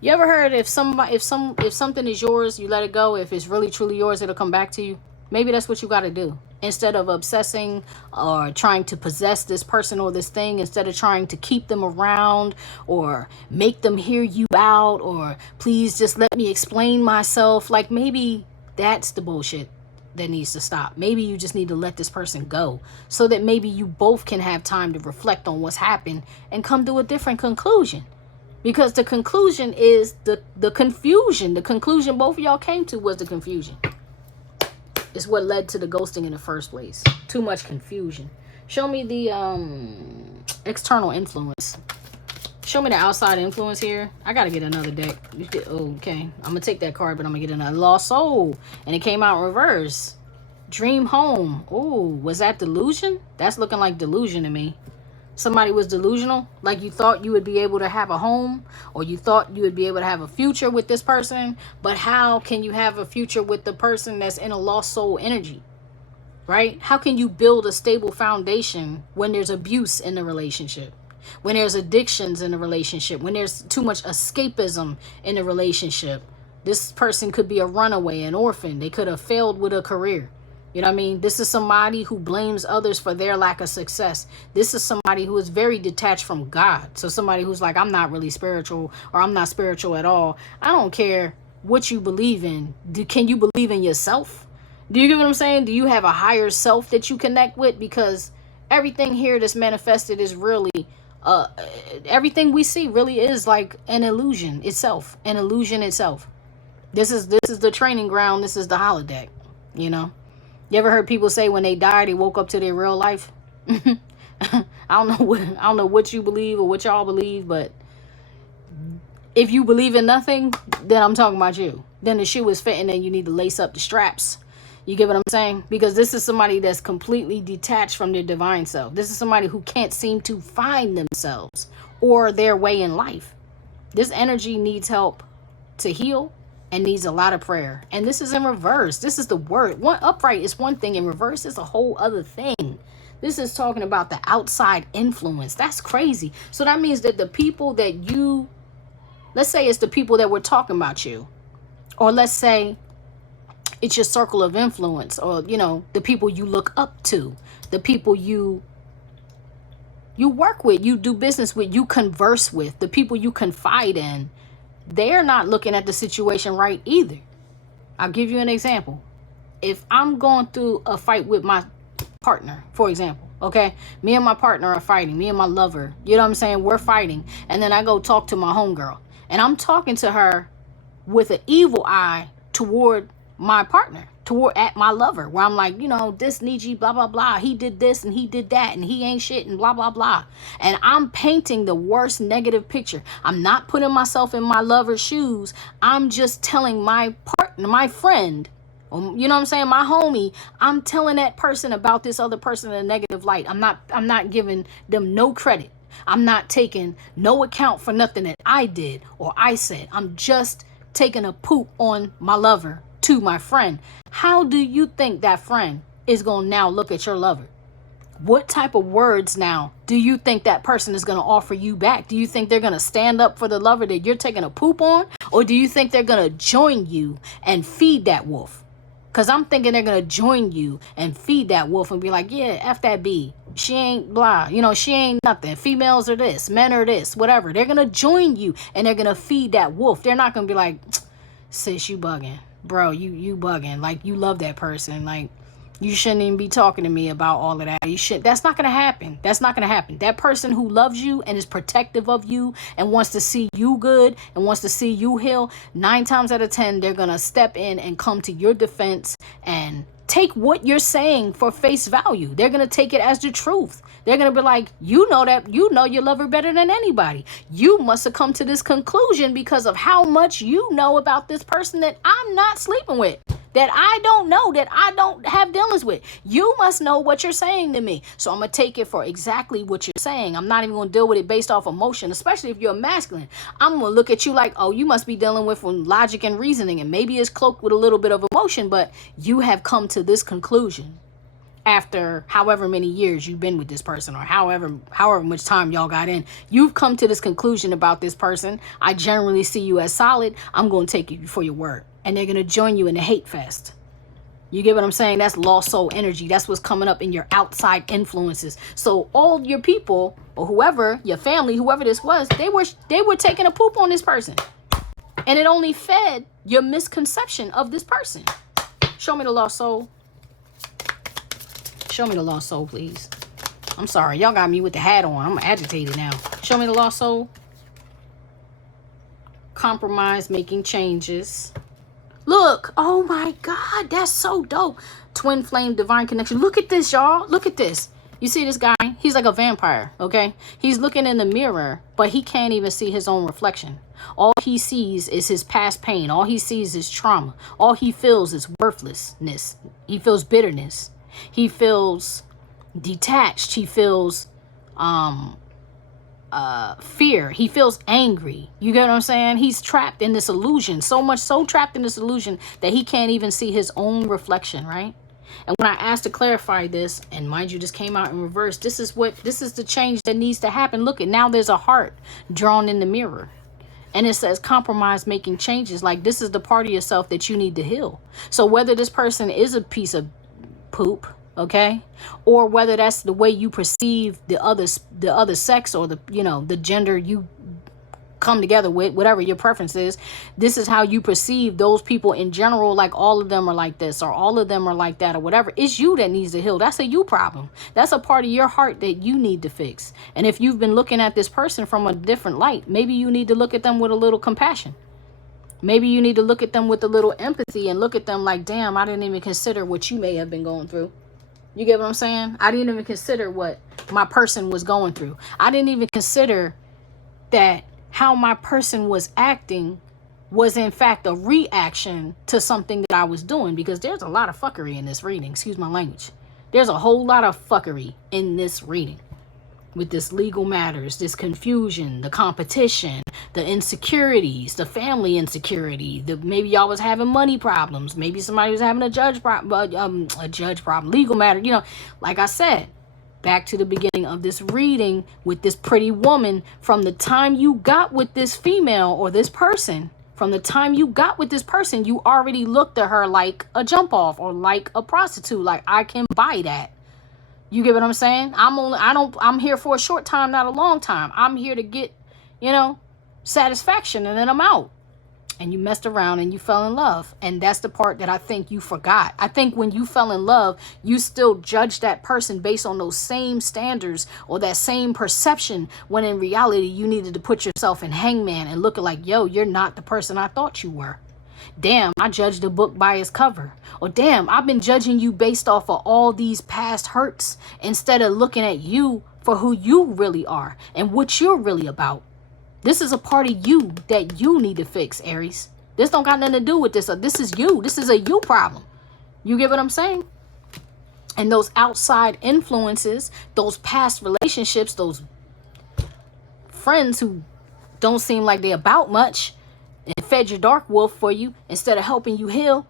You ever heard if something is yours, you let it go? If it's really truly yours, it'll come back to you. Maybe that's what you got to do. Instead of obsessing or trying to possess this person or this thing, instead of trying to keep them around or make them hear you out, or please just let me explain myself. Like, maybe that's the bullshit that needs to stop. Maybe you just need to let this person go, so that maybe you both can have time to reflect on what's happened and come to a different conclusion. Because the conclusion is the confusion. The conclusion both of y'all came to was the confusion. It's what led to the ghosting in the first place. Too much confusion. Show me the external influence. Show me the outside influence here. I gotta get another deck. Okay, I'm gonna take that card, but I'm gonna get another. Lost soul, and it came out in reverse. Dream home. Oh, was that delusion? That's looking like delusion to me. Somebody was delusional, like you thought you would be able to have a home, or you thought you would be able to have a future with this person. But how can you have a future with the person that's in a lost soul energy, right? How can you build a stable foundation when there's abuse in the relationship, when there's addictions in the relationship, when there's too much escapism in the relationship? This person could be a runaway, an orphan. They could have failed with a career. You know what I mean? This is somebody who blames others for their lack of success. This is somebody who is very detached from God. So somebody who's like, I'm not really spiritual, or I'm not spiritual at all. I don't care what you believe in. Can you believe in yourself? Do you get what I'm saying? Do you have a higher self that you connect with? Because everything here that's manifested is really, everything we see really is like an illusion itself. An illusion itself. This is the training ground. This is the holodeck, you know? You ever heard people say when they died, they woke up to their real life? I don't know what you believe or what y'all believe, but if you believe in nothing, then I'm talking about you. Then the shoe is fitting and you need to lace up the straps. You get what I'm saying? Because this is somebody that's completely detached from their divine self. This is somebody who can't seem to find themselves or their way in life. This energy needs help to heal and needs a lot of prayer. And this is in reverse. This is the word. One upright is one thing, in reverse is a whole other thing. This is talking about the outside influence. That's crazy. So that means that the people that you, let's say it's the people that were talking about you, or let's say it's your circle of influence, or, you know, the people you look up to, the people you work with, you do business with, you converse with, the people you confide in. They're not looking at the situation right either. I'll give you an example. If I'm going through a fight with my partner, for example, okay, me and my partner are fighting, me and my lover, you know what I'm saying, we're fighting, and then I go talk to my homegirl, and I'm talking to her with an evil eye toward my partner, toward at my lover, where I'm like, you know, this Nietzsche, blah blah blah, he did this and he did that and he ain't shit and blah blah blah, and I'm painting the worst negative picture. I'm not putting myself in my lover's shoes. I'm just telling my partner, my friend, you know what I'm saying, my homie, I'm telling that person about this other person in a negative light. I'm not giving them no credit. I'm not taking no account for nothing that I did or I said. I'm just taking a poop on my lover to my friend. How do you think that friend is going to now look at your lover? What type of words now do you think that person is going to offer you back? Do you think they're going to stand up for the lover that you're taking a poop on? Or do you think they're going to join you and feed that wolf? Because I'm thinking they're going to join you and feed that wolf and be like, yeah, F that B. She ain't blah. You know, she ain't nothing. Females are this. Men are this. Whatever. They're going to join you and they're going to feed that wolf. They're not going to be like, sis, you bugging. Bro, you bugging. Like, you love that person. Like, you shouldn't even be talking to me about all of that. You should. That's not going to happen. That's not going to happen. That person who loves you and is protective of you and wants to see you good and wants to see you heal, 9 times out of 10, they're going to step in and come to your defense and take what you're saying for face value. They're going to take it as the truth. They're going to be like, you know that, you know your lover better than anybody. You must have come to this conclusion because of how much you know about this person that I'm not sleeping with, that I don't know, that I don't have dealings with. You must know what you're saying to me. So I'm going to take it for exactly what you're saying. I'm not even going to deal with it based off emotion, especially if you're masculine. I'm going to look at you like, oh, you must be dealing with logic and reasoning, and maybe it's cloaked with a little bit of emotion, but you have come to this conclusion after however many years you've been with this person, or however much time y'all got in. You've come to this conclusion about this person. I generally see you as solid. I'm going to take you for your word. And they're going to join you in the hate fest. You get what I'm saying? That's lost soul energy. That's what's coming up in your outside influences. So all your people, or whoever, your family, whoever this was, they were taking a poop on this person. And it only fed your misconception of this person. Show me the lost soul. Show me the lost soul, please. I'm sorry. Y'all got me with the hat on. I'm agitated now. Show me the lost soul. Compromise, making changes. Look. Oh my God. That's so dope. Twin flame, divine connection. Look at this, y'all. Look at this. You see this guy? He's like a vampire, okay? He's looking in the mirror, but he can't even see his own reflection. All he sees is his past pain. All he sees is trauma. All he feels is worthlessness. He feels bitterness. He feels detached. He feels fear. He feels angry. You get what I'm saying? He's trapped in this illusion, so much so trapped in this illusion that he can't even see his own reflection, right? And when I asked to clarify this, and mind you, this came out in reverse, this is the change that needs to happen. Look, at now there's a heart drawn in the mirror. And it says compromise, making changes. Like, this is the part of yourself that you need to heal. So whether this person is a piece of poop, okay, or whether that's the way you perceive the other sex, or the gender you come together with, whatever your preference is, this is how you perceive those people in general. Like, all of them are like this, or all of them are like that, or whatever. It's you that needs to heal. That's a you problem. That's a part of your heart that you need to fix. And if you've been looking at this person from a different light, maybe you need to look at them with a little compassion. Maybe you need to look at them with a little empathy and look at them like, damn, I didn't even consider what you may have been going through. You get what I'm saying? I didn't even consider what my person was going through. I didn't even consider that how my person was acting was in fact a reaction to something that I was doing, because there's a lot of fuckery in this reading. Excuse my language. There's a whole lot of fuckery in this reading with this legal matters, this confusion, the competition, the insecurities, the family insecurity, maybe y'all was having money problems, maybe somebody was having a judge problem, legal matter, you know. Like I said, back to the beginning of this reading with this pretty woman, from the time you got with this female or this person, from the time you got with this person, you already looked at her like a jump off or like a prostitute. Like, I can buy that. You get what I'm saying? I'm here for a short time, not a long time. I'm here to get, you know, satisfaction, and then I'm out. And you messed around and you fell in love. And that's the part that I think you forgot. I think when you fell in love, you still judged that person based on those same standards or that same perception, when in reality, you needed to put yourself in hangman and look like, yo, you're not the person I thought you were. Damn, I judged a book by its cover. Or damn, I've been judging you based off of all these past hurts, instead of looking at you for who you really are and what you're really about. This is a part of you that you need to fix, Aries. This don't got nothing to do with this. This is you. This is a you problem. You get what I'm saying? And those outside influences, those past relationships, those friends who don't seem like they're about much, and fed your dark wolf for you, instead of helping you heal,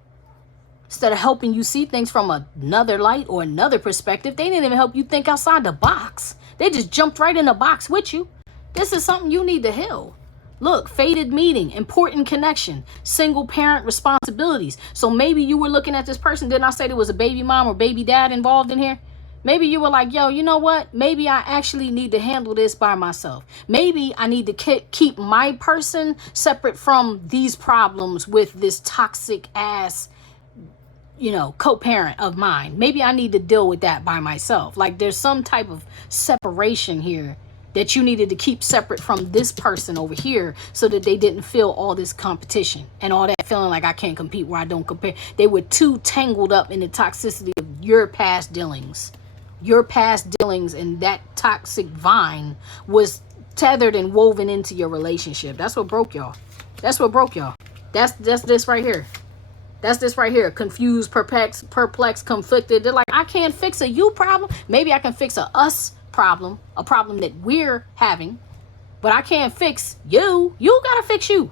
instead of helping you see things from another light or another perspective. They didn't even help you think outside the box. They just jumped right in the box with you. This is something you need to heal. Look, fated meeting, important connection, single parent responsibilities. So maybe you were looking at this person. Didn't I say there was a baby mom or baby dad involved in here? Maybe you were like, yo, you know what? Maybe I actually need to handle this by myself. Maybe I need to keep my person separate from these problems with this toxic ass, you know, co-parent of mine. Maybe I need to deal with that by myself. Like, there's some type of separation here that you needed to keep separate from this person over here, so that they didn't feel all this competition and all that feeling like I can't compete where I don't compare. They were too tangled up in the toxicity of your past dealings. Your past dealings, and that toxic vine was tethered and woven into your relationship. That's what broke y'all. That's what broke y'all. That's this right here. That's this right here. Confused, perplexed, conflicted. They're like, I can't fix a you problem. Maybe I can fix a us problem, a problem that we're having, but I can't fix you. You gotta fix you.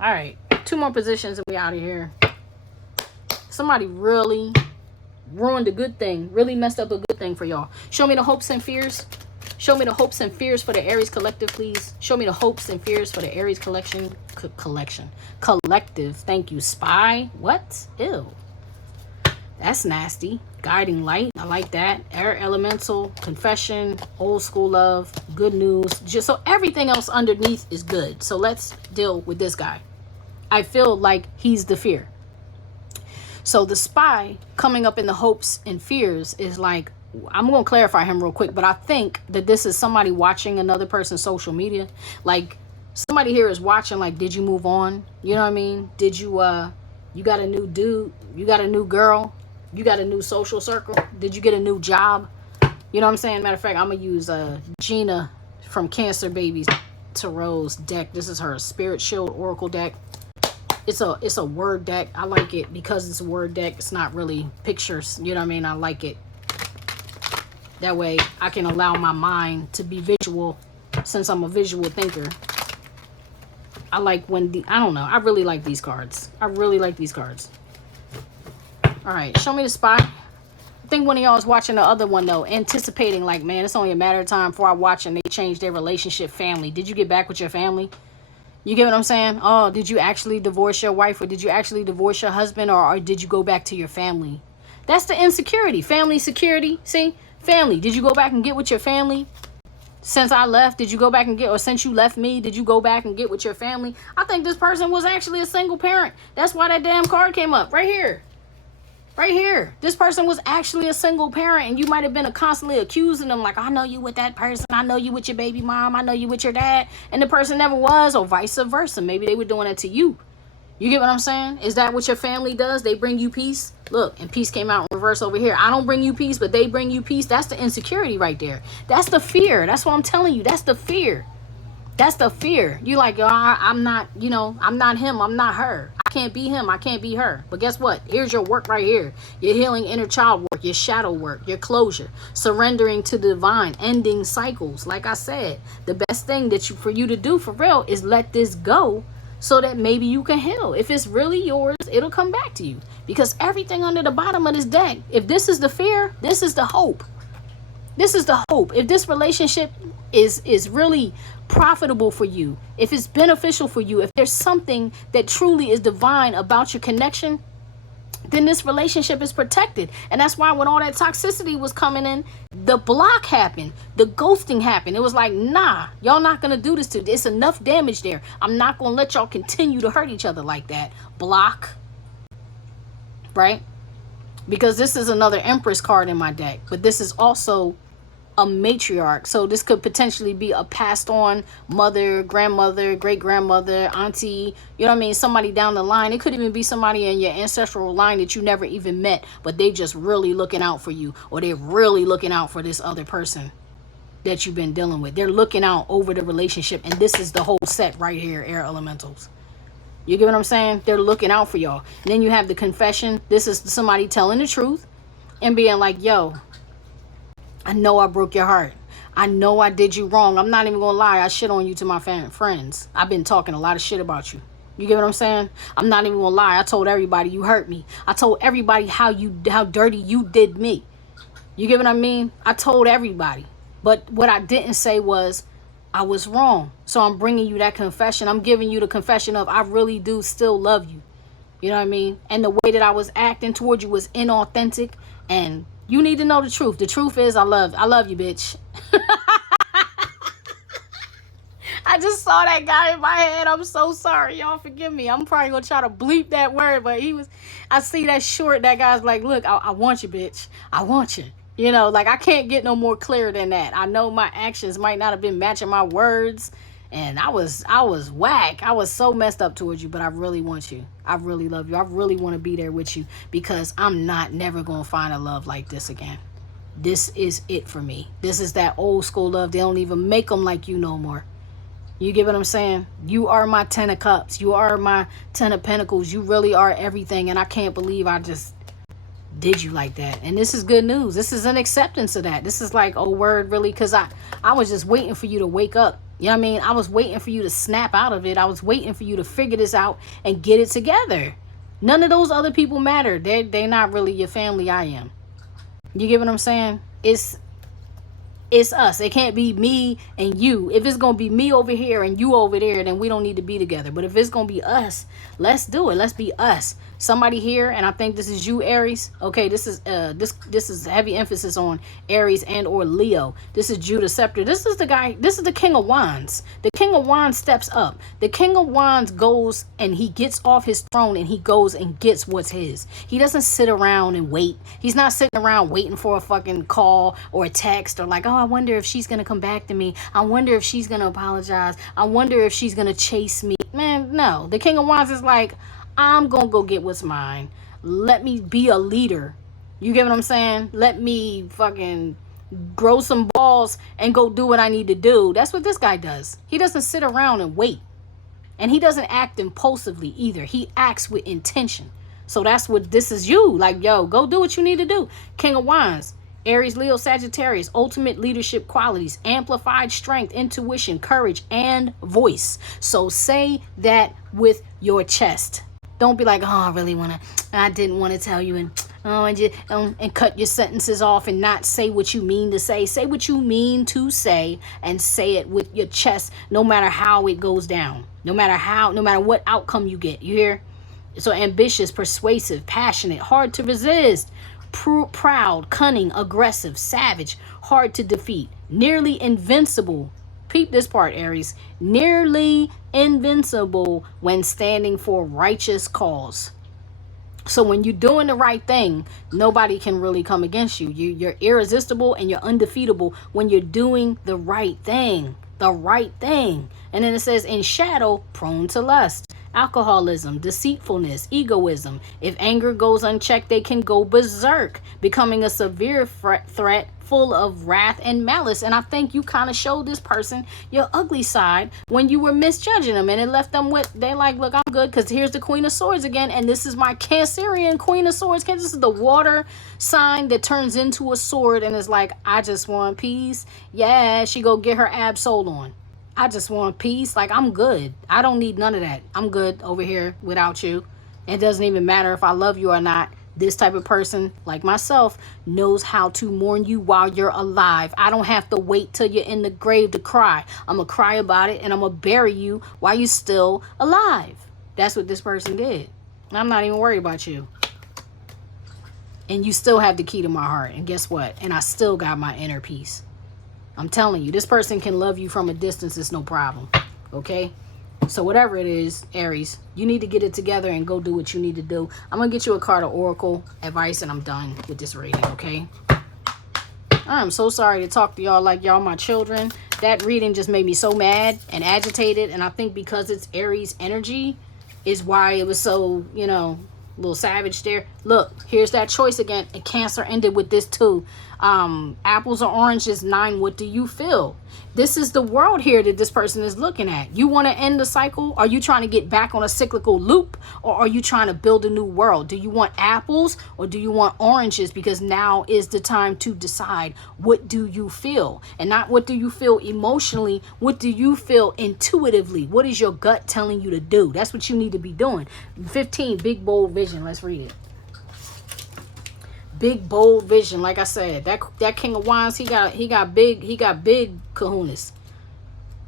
All right, 2 more positions and we out of here. Somebody really ruined a good thing, really messed up a good thing for y'all. Show me the hopes and fears. Show me the hopes and fears for the Aries collective, please. Show me the hopes and fears for the Aries collective. Thank you. Spy. What? Ew. That's nasty. Guiding light. I like that. Air elemental. Confession. Old school love. Good news. Just so everything else underneath is good. So let's deal with this guy. I feel like he's the fear. So the spy coming up in the hopes and fears is like, I'm going to clarify him real quick, but I think that this is somebody watching another person's social media. Like, somebody here is watching, like, did you move on? You know what I mean? Did you, you got a new dude? You got a new girl? You got a new social circle? Did you get a new job? You know what I'm saying? Matter of fact, I'm going to use Gina from Cancer Babies Tarot's deck. This is her Spirit Shield Oracle deck. It's a word deck. I like it because it's a word deck. It's not really pictures. You know what I mean? I like it. That way I can allow my mind to be visual, since I'm a visual thinker. I like when I don't know. I really like these cards. I really like these cards. All right. Show me the spy. I think one of y'all is watching the other one, though, anticipating like, man, it's only a matter of time before I watch and they change their relationship, family. Did you get back with your family? You get what I'm saying? Oh, did you actually divorce your wife, or did you actually divorce your husband, or did you go back to your family? That's the insecurity. Family security. See? Family. Did you go back and get with your family? Since I left, did you go back and get, or since you left me, did you go back and get with your family? I think this person was actually a single parent. That's why that damn card came up. Right here. Right here. This person was actually a single parent, and you might have been constantly accusing them like, I know you with that person. I know you with your baby mom. I know you with your dad. And the person never was, or vice versa. Maybe they were doing it to you. You get what I'm saying? Is that what your family does? They bring you peace? Look, and peace came out in reverse over here. I don't bring you peace, but they bring you peace. That's the insecurity right there. That's the fear. That's what I'm telling you. That's the fear. That's the fear. You like, yo, I'm not, you know, I'm not him. I'm not her. I can't be him. I can't be her. But guess what? Here's your work right here. Your healing inner child work, your shadow work, your closure, surrendering to the divine, ending cycles. Like I said, the best thing that for you to do for real is let this go so that maybe you can heal. If it's really yours, it'll come back to you. Because everything under the bottom of this deck, if this is the fear, this is the hope. This is the hope. If this relationship is really profitable for you, if it's beneficial for you, if there's something that truly is divine about your connection, then this relationship is protected. And that's why when all that toxicity was coming in, the block happened, the ghosting happened. It was like, nah, y'all not gonna do this to you. It's enough damage there. I'm not gonna let y'all continue to hurt each other like that. Block. Right? Because this is another Empress card in my deck, but this is also a matriarch. So this could potentially be a passed on mother, grandmother, great grandmother, auntie, you know what I mean, somebody down the line. It could even be somebody in your ancestral line that you never even met, but they just really looking out for you, or they're really looking out for this other person that you've been dealing with. They're looking out over the relationship, and this is the whole set right here, air elementals. You get what I'm saying? They're looking out for y'all. And then you have the confession. This is somebody telling the truth and being like, yo, I know I broke your heart. I know I did you wrong. I'm not even gonna lie. I shit on you to my friends. I've been talking a lot of shit about you. You get what I'm saying? I'm not even gonna lie. I told everybody you hurt me. I told everybody how dirty you did me. You get what I mean? I told everybody. But what I didn't say was I was wrong. So I'm bringing you that confession. I'm giving you the confession of I really do still love you. You know what I mean? And the way that I was acting towards you was inauthentic, and you need to know the truth. The truth is I love you, bitch. I just saw that guy in my head. I'm so sorry. Y'all forgive me. I'm probably going to try to bleep that word. But I see that short. That guy's like, look, I want you, bitch. I want you. You know, like I can't get no more clear than that. I know my actions might not have been matching my words. And I was whack. I was so messed up towards you, but I really want you. I really love you. I really want to be there with you because I'm never going to find a love like this again. This is it for me. This is that old school love. They don't even make them like you no more. You get what I'm saying? You are my 10 of cups. You are my 10 of pentacles. You really are everything. And I can't believe I just did you like that. And this is good news. This is an acceptance of that. This is like, oh, word, really? Because I was just waiting for you to wake up. You know what I mean? I was waiting for you to snap out of it. I was waiting for you to figure this out and get it together. None of those other people matter. They're not really your family. I am. You get what I'm saying? It's us. It can't be me and you. If it's going to be me over here and you over there, then we don't need to be together. But if it's going to be us, let's do it. Let's be us. Somebody here, and I think this is you, Aries. Okay, this is this is heavy emphasis on Aries and or Leo. This is Judah Scepter. This is the guy. This is the King of Wands. The King of Wands steps up. The King of Wands goes and he gets off his throne and he goes and gets what's his. He doesn't sit around and wait. He's not sitting around waiting for a fucking call or a text or like, oh, I wonder if she's gonna come back to me. I wonder if she's gonna apologize. I wonder if she's gonna chase me. Man, no. The King of Wands is like, I'm gonna go get what's mine. Let me be a leader. You get what I'm saying? Let me fucking grow some balls and go do what I need to do. That's what this guy does. He doesn't sit around and wait. And he doesn't act impulsively either. He acts with intention. So that's what this is you. Like, yo, go do what you need to do. King of Wands. Aries, Leo, Sagittarius, ultimate leadership qualities, amplified strength, intuition, courage, and voice. So say that with your chest. Don't be like, oh, I didn't want to tell you, and cut your sentences off and not say what you mean to say. Say what you mean to say and say it with your chest, no matter how it goes down, no matter what outcome you get. You hear? So ambitious, persuasive, passionate, hard to resist, proud, cunning, aggressive, savage, hard to defeat, nearly invincible. Peep this part, Aries. Nearly invincible when standing for righteous cause. So when you're doing the right thing, nobody can really come against you. You're irresistible and you're undefeatable when you're doing the right thing. The right thing. And then it says in shadow, prone to lust, alcoholism, deceitfulness, egoism. If anger goes unchecked, they can go berserk, becoming a severe threat full of wrath and malice. And I think you kind of showed this person your ugly side when you were misjudging them, and it left them with, they like, look, I'm good because here's the Queen of Swords again, and this is my Cancerian Queen of Swords. This is the water sign that turns into a sword and is like, I just want peace. Yeah, she go get her Absol on. I just want peace. Like, I'm good. I don't need none of that. I'm good over here without you. It doesn't even matter if I love you or not. This type of person, like myself, knows how to mourn you while you're alive. I don't have to wait till you're in the grave to cry. I'm going to cry about it, and I'm going to bury you while you're still alive. That's what this person did. I'm not even worried about you. And you still have the key to my heart. And guess what? And I still got my inner peace. I'm telling you, this person can love you from a distance. It's no problem. Okay? So whatever it is, Aries, you need to get it together and go do what you need to do. I'm going to get you a card of Oracle advice, and I'm done with this reading, okay? I'm so sorry to talk to y'all like y'all my children. That reading just made me so mad and agitated, and I think because it's Aries energy is why it was so, you know, a little savage there. Look, here's that choice again, and Cancer ended with this too. Apples or oranges, 9. What do you feel? This is the world here that this person is looking at. You want to end the cycle? Are you trying to get back on a cyclical loop? Or are you trying to build a new world? Do you want apples or do you want oranges? Because now is the time to decide, what do you feel? And not what do you feel emotionally. What do you feel intuitively? What is your gut telling you to do? That's what you need to be doing. 15, big bold vision. Let's read it. Big bold vision. Like I said, that King of Wands, he got big kahunas.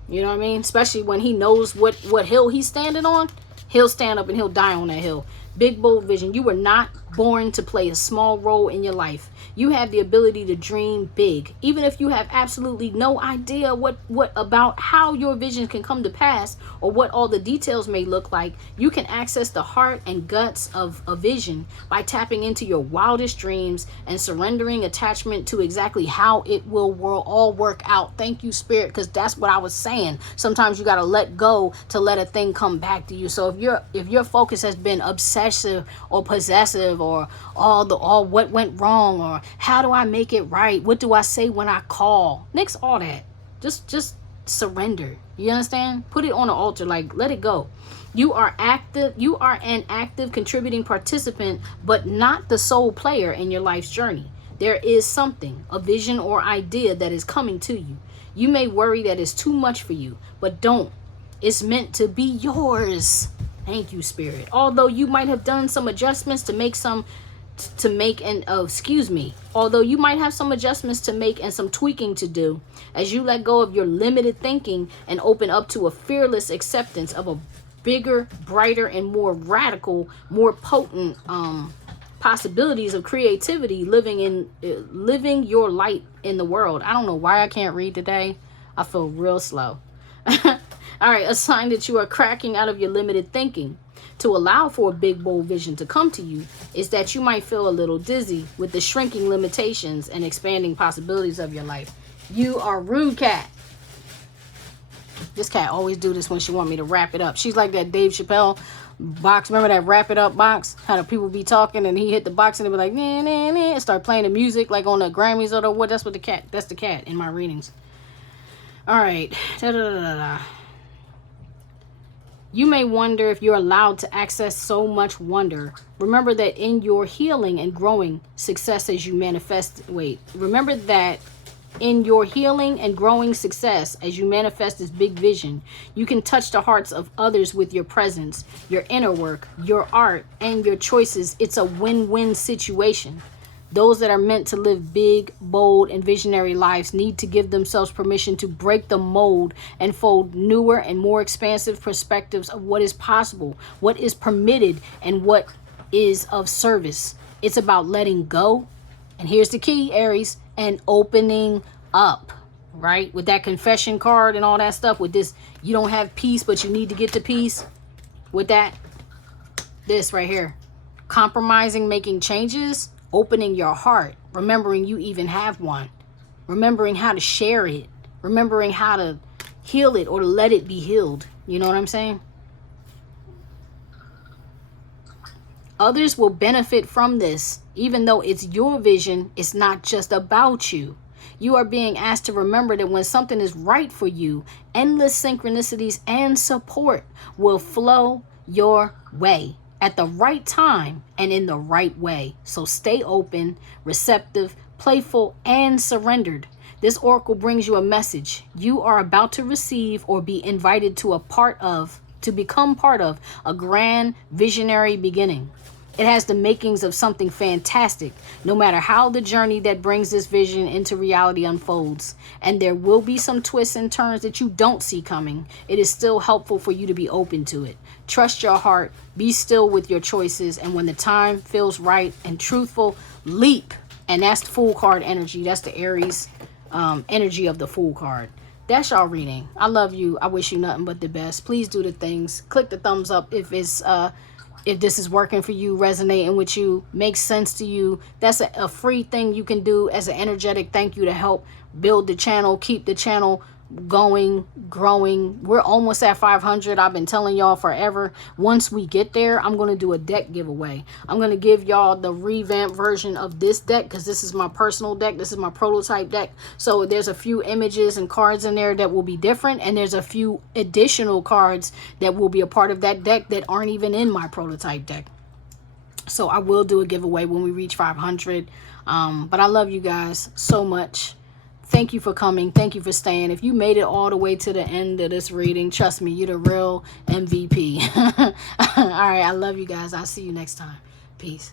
You know what I mean? Especially when he knows what hill he's standing on. He'll stand up and he'll die on that hill. Big bold vision. You were not born to play a small role in your life. You have the ability to dream big, even if you have absolutely no idea what about how your vision can come to pass or what all the details may look like. You can access the heart and guts of a vision by tapping into your wildest dreams and surrendering attachment to exactly how it will all work out. Thank you, Spirit, because that's what I was saying. Sometimes you got to let go to let a thing come back to you. So if your focus has been obsessive or possessive, or all what went wrong, or how do I make it right, what do I say when I call, nix all that. Just surrender. You understand? Put it on the altar. Like, let it go. You are an active contributing participant, but not the sole player in your life's journey. There is something, a vision or idea, that is coming to you. You may worry that it's too much for you, but don't. It's meant to be yours. Thank you, Spirit. Although you might have done some adjustments although you might have some adjustments to make and some tweaking to do, as you let go of your limited thinking and open up to a fearless acceptance of a bigger, brighter, and more radical, more potent possibilities of creativity, living your light in the world. I don't know why I can't read today. I feel real slow. All right, a sign that you are cracking out of your limited thinking to allow for a big, bold vision to come to you is that you might feel a little dizzy with the shrinking limitations and expanding possibilities of your life. You are rude, cat. This cat always do this when she want me to wrap it up. She's like that Dave Chappelle box. Remember that wrap it up box? How the people be talking and he hit the box and they be like, nah, nah, nah, and start playing the music like on the Grammys or the what. That's the cat in my readings. All right. You may wonder if you're allowed to access so much wonder. Remember that in your healing and growing success as you manifest, remember that in your healing and growing success as you manifest this big vision, you can touch the hearts of others with your presence, your inner work, your art, and your choices. It's a win-win situation. Those that are meant to live big, bold, and visionary lives need to give themselves permission to break the mold and fold newer and more expansive perspectives of what is possible, what is permitted, and what is of service. It's about letting go. And here's the key, Aries, and opening up, right? With that confession card and all that stuff, with this, you don't have peace, but you need to get to peace. With that, this right here, compromising, making changes, opening your heart, remembering you even have one, remembering how to share it, remembering how to heal it or to let it be healed. You know what I'm saying? Others will benefit from this. Even though it's your vision, it's not just about you. You are being asked to remember that when something is right for you, endless synchronicities and support will flow your way at the right time and in the right way. So stay open, receptive, playful, and surrendered. This oracle brings you a message. You are about to receive or be invited to become part of a grand visionary beginning. It has the makings of something fantastic, no matter how the journey that brings this vision into reality unfolds. And there will be some twists and turns that you don't see coming. It is still helpful for you to be open to it. Trust your heart, be still with your choices, and when the time feels right and truthful, leap. And that's the Fool card energy. That's the Aries energy of the Fool card. That's y'all reading. I love you. I wish you nothing but the best. Please do the things. Click the thumbs up if this is working for you, resonating with you, makes sense to you. That's a free thing you can do as an energetic thank you to help build the channel, keep the channel going, growing. We're almost at 500. I've been telling y'all forever. Once we get there, I'm going to do a deck giveaway. I'm going to give y'all the revamped version of this deck because this is my personal deck. This is my prototype deck. So there's a few images and cards in there that will be different, and there's a few additional cards that will be a part of that deck that aren't even in my prototype deck. So I will do a giveaway when we reach 500. But I love you guys so much. Thank you for coming. Thank you for staying. If you made it all the way to the end of this reading, trust me, you're the real MVP. All right. I love you guys. I'll see you next time. Peace.